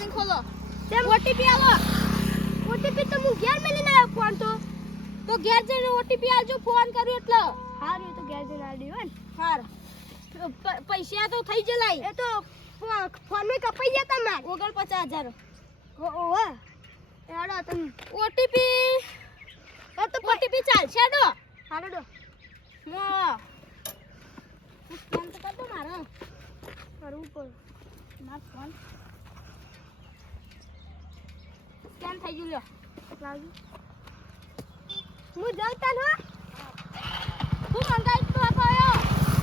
Gating ખોલો. તેમ OTP આવો ઓટીપી તો હું ઘેર મેલીને આવ્યો ફોન તો. તો ઘેર જઈને ઓટીપી આવજો ફોન કર્યો એટલે. હારું તો ઘેર જઈને આડી હોય હાર. પૈસા તો થઈ જલાય. એ તો ફોન મે કપાઈ ગયા માર. ઓગણ પચાસ હજાર. ઓ ઓ એ હાડો તમે. ઓટીપી એ તો ઓટીપી ચાલશે ડો હાડો ડો મો. ફોન તો કરતો મારો. કરવું પડે મારો ફોન સ્કેન થઈ ગયું લ્યો લાગી. હું જાઉં તાન હો મંગાઈ તો આપ્યો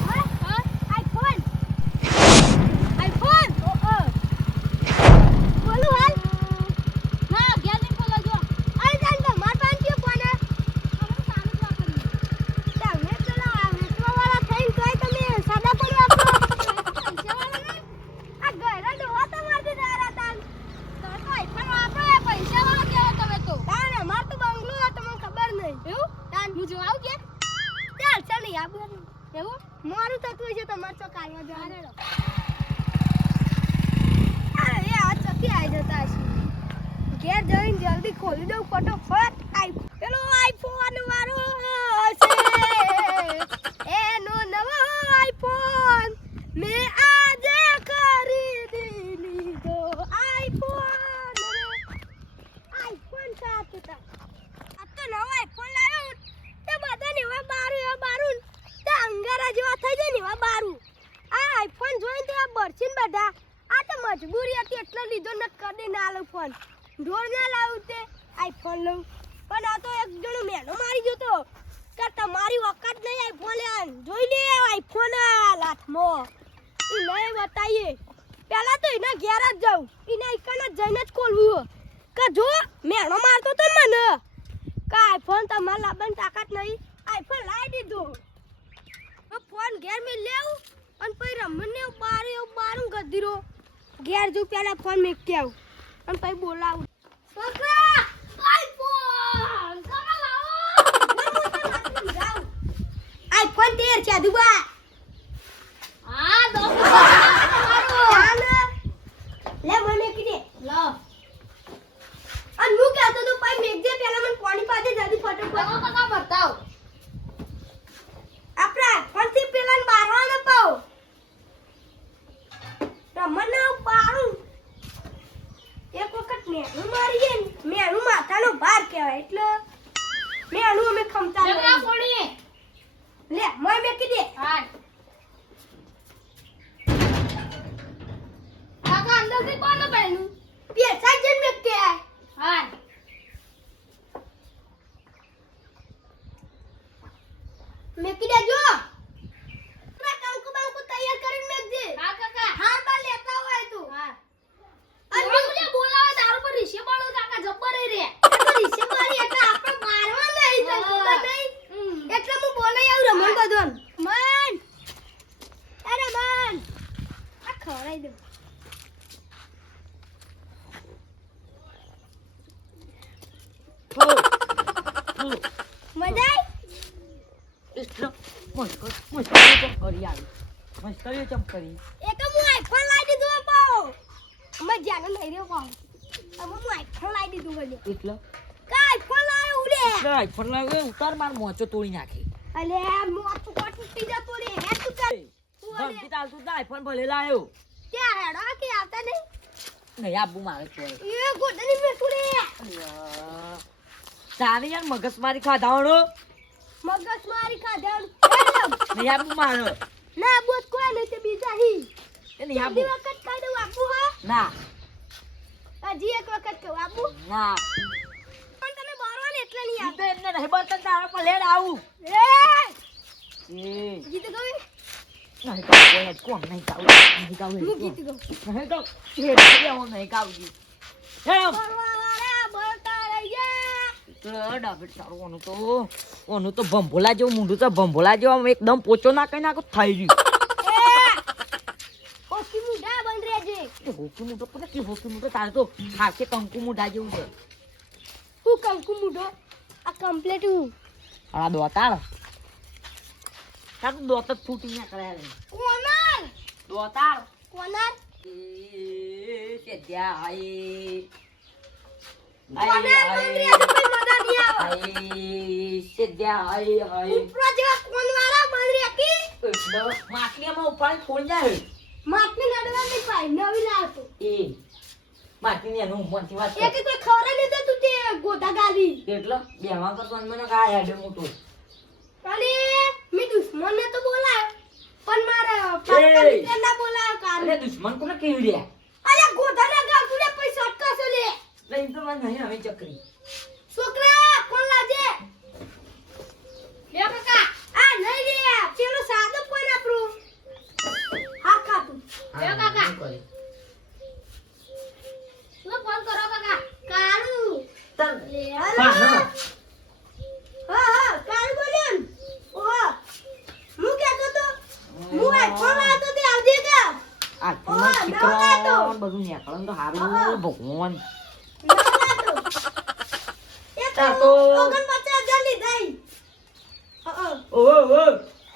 હા હા આઈફોન આઈફોન ઓ ઓ બોલું હાલ ના ઘેર જઈને ખોલો જો અરે જાન તો માર પાસે કયો ફોન હે? હવે સારું જ વાપરીએ તમે પેલા આ વેચવાવાળા થઈને તોય તમે સાદા પણ વાપરો પૈસાવાળા નહીં આ ગયરા ડોહા તો મારથી દારા તાન તમે તો આઈફોન વાપરો એ પૈસાવાળા કેવો તમે તો તાન અમાર તો બંગલો હે તમને ખબર નહીં એવું તાન હું જો આવું કે ચાલ ચાલ નહીં આબુ એવું મારું થતું હશે તમારે તો કાઢવા હા જવાનું રેડો અરે એ આ ચકી આવી જતા હશે ઘેર જઈને જલ્દી ખોલી દઉં ફટોફટ પેલો આઈફોન મારો છે એનો નવો આઈફોન મેં આજે ખરીદી લીધો આઈફોન આઈફોન સાથે તા આ તો આઈફોન લાવ્યો તે બધાને એવા બારું એવા બારું તે અંગારા જેવા થઈ જાય ને એવા બારું આઈફોન જોઈને તો આ બરસીન બધા. આ તો મજબૂરી હતી, એટલે લીધો ન કરી ના લઉં ફોન ઢોર ના લાવું તે આઈફોન લઉં. પણ આ તો એક જણો મેનો મારી ગયો તો કે તમારી વખત નહીં આઈફોન લેવાનું જોઈ લે આઈફોન આ એ નહીં બતાવીએ પહેલાં તો એના ઘેર જ જાઉં. એના એકન જઈને જ ખોલવું. કે જો મેનો મારતો તો મને. કે આઈફોન તમારે લાવવાની તાકાત નહીં. આઈફોન લાવી દીધો. ફોન ઘેર મેં લેવું. અને પછી રમને બાર બારું ગધીરો ઘેર જો પેલા ફોન મેં કે આવું. અને પછી બોલાવું. આઈફોન તેર છે દુબા હા દો ચાલ લે મને કીધે લો અને હું કહેતો તો પછી મેઘજે પેલા મને કોની પાસે જલ્દી ફટાફટ કાકા કાકા બતાવ આપણા આઈફોનથી પેલા બારવા ન પાવ તમને પાડું એક વખત મેણું મારી જાય ને મેણું માથાનો ભાર કહેવાય એટલે મેણું અમે ખમતા જગડા નહીં. ફોડીએ લે મોય મેં કીધે હા કાકા અંદરથી કોણ પહેર્યું પેસા જન મેં કે હા મેં કીધે જો. પેલા કંકુ બંકુ તૈયાર કરીને મેકજે હા કાકા. હાર બાર લેતા હોય તું. હા. અને મુજે બોલાવે તારો પર રીશે બાળો કાકા જબ્બર રે. તો એટલે આપણે મારવા નહીં તને ખબર નહીં? એટલે હું બોલાઈ આવું રમણ બધું મન. અરે મન આ ખવડાવી દઉં. મજા આવી મસ્કરીઓ ચમ કરી આવી. મસ્કરીઓ ચમ કરી. એ તો હું આઈફોન લાવી દીધું પાઉ અમે નહીં રહ્યો પાઉ અમે હું આઈફોન લાવી દીધું બોલ્યો એટલો? કે આઈફોન લાવ્યો ઉડે આઈફોન લાવ્યો ઉતાર માર મોચો તોડી નાખી. અલે મોટું કોટ તૂટી જતું રે. હે તું કર ધમકી ચાલતું તો આઈફોન ભલે લાવ્યો. ત્યાં હેડો કે આવતા નહીં? નહીં આબુ મારે ચોર એ ગોડાની મેકુડે તારે યાર મગજમારી ખાધાવાનો મગજ મારી ખાધા એકદમ નહીં આપવું મારે ના બોત કોઈ નહીં તે બીજા હી નહીં બીજી આપવું વખત કહી દઉં આપું હા ના હજી એક વખત કહું આપું ના પણ તમે બોલવા ને એટલે નહીં ઈ તો એમને નહીં બોલતા તારા પર લેડ આવું આપે એ ગીત ગયું નહીં ગાવું કોમ નહીં ગાવું નહીં ગાવું નહીં ગાવું કરી આવો નહીં ગાવું જી હેડ બોલવા વાળા બોલતા રહીએ તો ડાબેટ સારું ઓનું તો ઓનું તો ભંભોલા જેવું મૂંઢું તો ભંભોલા જેવું આમ એકદમ પોચો ના કઈ નાખો થઈ રહ્યું ઓકી મુઢા બન રહેજે હોકી મૂંઢો પતા કે હોકી મૂંઢો તારે તો ખાસે કંકુ મૂંઢા જેવું છે. હું કંકુ મુઢો આ કમ્પ્લીટ હું. આ દોતાળ. તારું દોત જ ફૂટી ના કરે કોનાર? દોતાળ. કોનાર? એ સેદ્યા આઈ માટલીમાં ઉપાડી ખોલી જાય. માથને નડવા નહીં પાઈ નવી લાવતો. એ માટલીની એનું મનથી વાત એક કોઈ ખવરે નહીં તો તું તે ગોતા ગાલી એટલે બેમાં કરતો મને કા હેડે મોટું. અને મેં તો બોલાયો પણ મારા મિત્રને બોલાયો દુશ્મન કોને કેવી રહ્યા અરે ગોધાના ગાતું ને પૈસા અટકાશે લે લઈને તો મને નહીં હવે ચકરી. છોકરા કોણ લાજે લે કાકા. આ નહીં લે પેલો સાદો કોઈ આપણું. હા ખાતું લે કાકા તું ફોન કરો કાકા? કાળુ. ચાલ લે હા. હા કાળુ બોલ્યો ને. હું કહેતો તો? હું આઈફોન લાવ્યો તે આવજે કે? આ ઓહ, ચિકન નવરા તો. બધું નીકળે તો હારું ભગવાન. ઓગણ પચાસ ઓ ઓ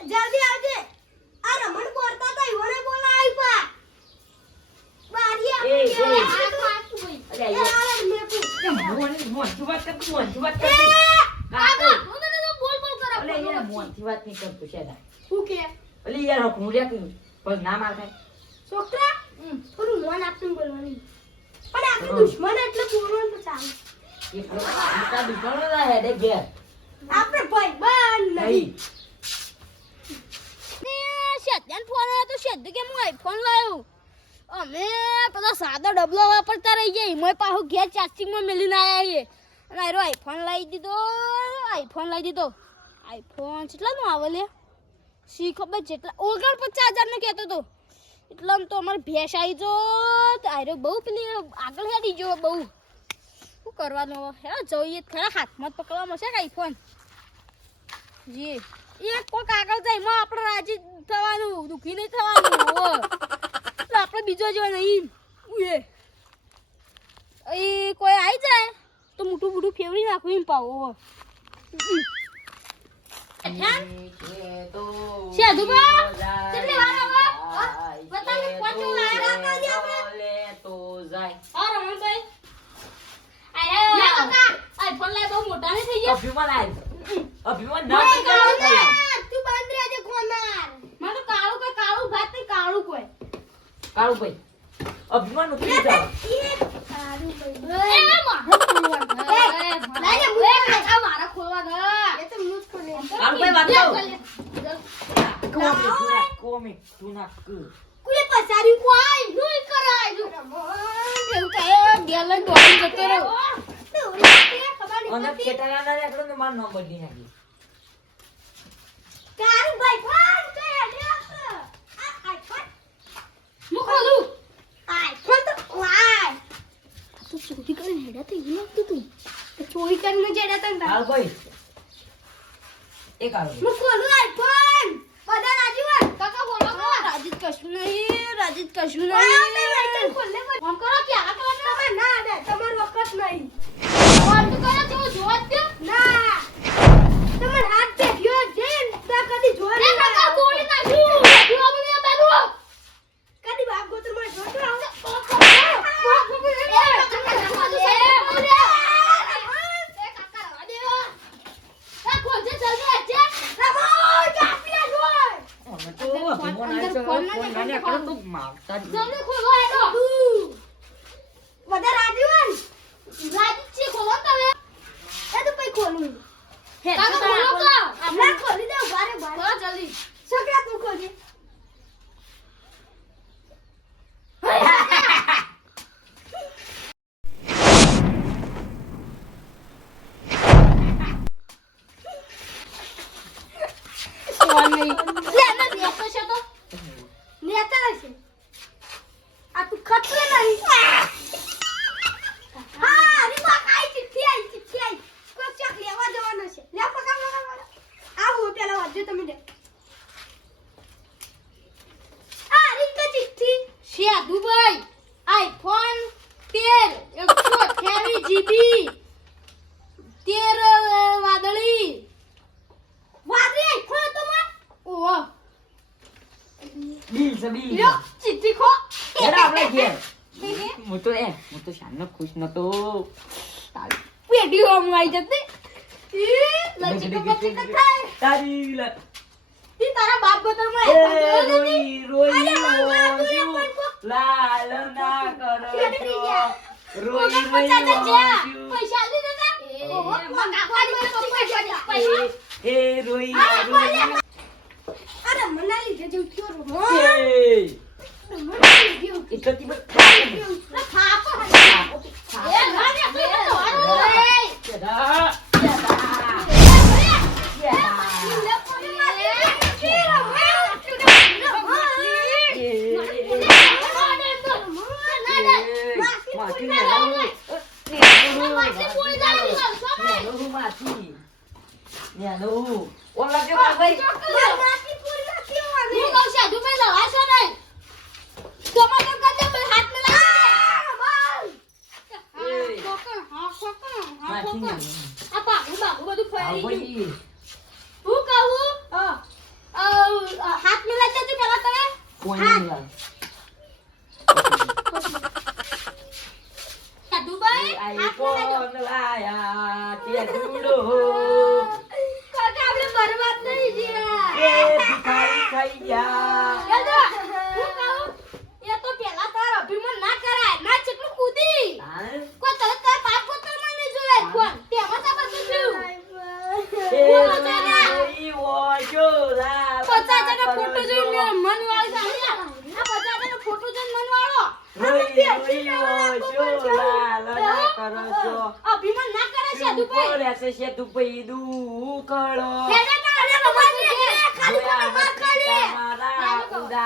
જલ્દી આવજે. આ રમણ બોલતા પા એ, એ. અરે, મોન વાત કર મોનથી વાત કર કાકા. હું તને બોલ બોલ કરો અલે યાર મોનથી વાત નહીં કરતો શેડા હું કે? અલે યાર હું લ્યા પર ના માર ખાય છોકરા થોડું મોન આપતું બોલવાની. પણ આપણે દુશ્મન એટલે બોલવાનું તો ચાલે. આપણે ભાઈ બંધ નહીં નહીં ફોન આવ્યો તો શેત કે હું આઈફોન લાવ્યો? અમે પેલા સાદો ડબલો વાપરતા રહી ગયા. એમાં પાછું ઘેર ચાર્જિંગમાં મેલીને આવ્યા છીએ. અને આરો આઈફોન લાવી દીધો આઈફોન લાવી દીધો. આઈફોન કેટલાનો આવે લે. શી ખબર જેટલા ઓગણ પચાસ હજારનો કહેતો હતો એટલે આમ તો અમારે ભેંસ આવી જો આરો બહુ પેલી આગળ હેડી જો બહુ. શું કરવાનું હે જોઈએ ખરા હાથમાં પકડવામાં છે કઈ ફોન જી. એક કોક આગળ જાય એમાં આપણે રાજી થવાનું દુખી નહીં થવાનું આપણે બીજો જો નહીં એ કોઈ આવી જાય તો મોટું મોટું ફેવરી નાખવું એમ પાવો હો. આઈફોન લાય બહુ મોટા નહીં થઈ ગયા અભિમાન આવ્યો અભિમાન ના ભાઈ. કાળું તું બંધ રહેજે કોનાર મને કાળું કોઈ કાળું ભાત નહીં કાળું કોઈ કાળુભાઈ અભિમાન ઉતરી જાવ કાળું ભાઈ એ મારે ખોલવાનું. લાઈ લે, એ, મૂક લે. કાકા, મારે ખોલવાનું. એ તો મુજ ખોલે કાળુભાઈ વાત કરો. કોમી તું તું નાખ. કુલે પસારી કોઈ નુઈ કરાય. જો એવું ઘેર લઈને દોડીને જતો રહ્યો. અને ખેટાના ના નીકળો ને મારું નામ બદલી નાખી. કાળું ભાઈ ફોન આ આઈફોન ખોલું. આઈફોન તો વાય તો ચોરી કરીને હેડા થઈ ગયું તું. તું ચોરી કરીને જેડા તન કાળુભાઈ એ કાળુભાઈ હું ખોલું આઈફોન બધા રાજી હોય કાકા બોલો તો. રાજીત કશું નહીં, રાજીત કશું નહીં. ફોન કરો, ક્યારે કરો તમે ના દે તમારો વખત નહીં. ફોન કરો, જો જોત ના હે કાકા બોલો કા? આપણે ખોલી દે ઉભારે ભાઈ બોલો જલ્દી. છોકરા તું ખોલી. શાનો ખુશ નતો. પેટી હોમ આવી જતી. અરે મનાલી જજો થયો રો Ay, Aboy.